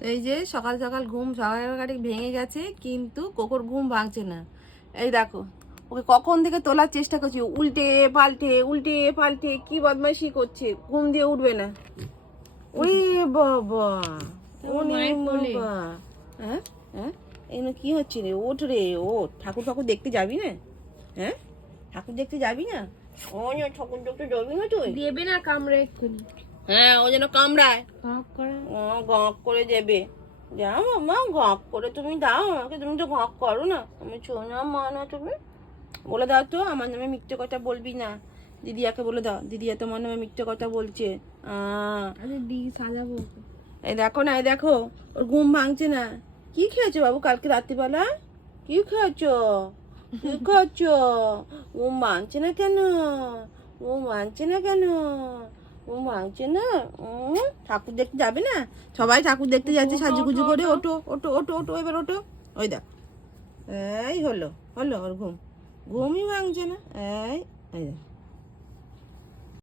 তো এই যে সকাল সকাল ঘুম সকাল ভেঙে গেছে, কিন্তু কোকোর ঘুম ভাঙছে না। এই দেখো, ওকে কখন থেকে তোলার চেষ্টা করছি, উল্টে পাল্টে কি বদমাইশি করছে, ঘুম দিয়ে উঠবে না। ওরে বাবা, বাবা, হ্যাঁ হ্যাঁ, এগুলো কি হচ্ছে রে? ওঠ রে, ওঠ। ঠাকুর ঠাকুর দেখতে যাবি না? হ্যাঁ, ঠাকুর দেখতে যাবি না? ও ঠাকুর দেখতে যাবি না তুই? দেবে না কামড়ে এক্ষুনি। হ্যাঁ, ও যেন কামড়ায়, গপ করে। গপ করে দেবে। যাও মামা, গপ করে তুমি দাও আমাকে, তুমি তো গপ করো না, আমি সোনা মা না তুমি। বলে দাও তো, আমার নামে মিথ্যে কথা বলবি না। দিদিয়াকে বলে দাও, দিদিয়া তোমার নামে মিথ্যে কথা বলছে। আরে দি সাজাবো ওকে। এই দেখো না, এই দেখো, ওর ঘুম ভাঙছে না। কি খেয়েছো বাবু কালকে রাত্রিবেলা? কি খেয়েছো? কি খাচ্ছো? ঘুম ভাঙছে না কেন? ঘুম ভাঙছে না কেন? ঘুম ভাঙছে না? ঠাকুর দেখতে যাবে না? সবাই ঠাকুর দেখতে যাচ্ছে সাজুগুজু করে। ওঠো ওঠো ওঠো ওঠো, এবার ওঠো। ওই দেখ, এই হলো হলো ওর ঘুম, ঘুমই ভাঙছে না। এই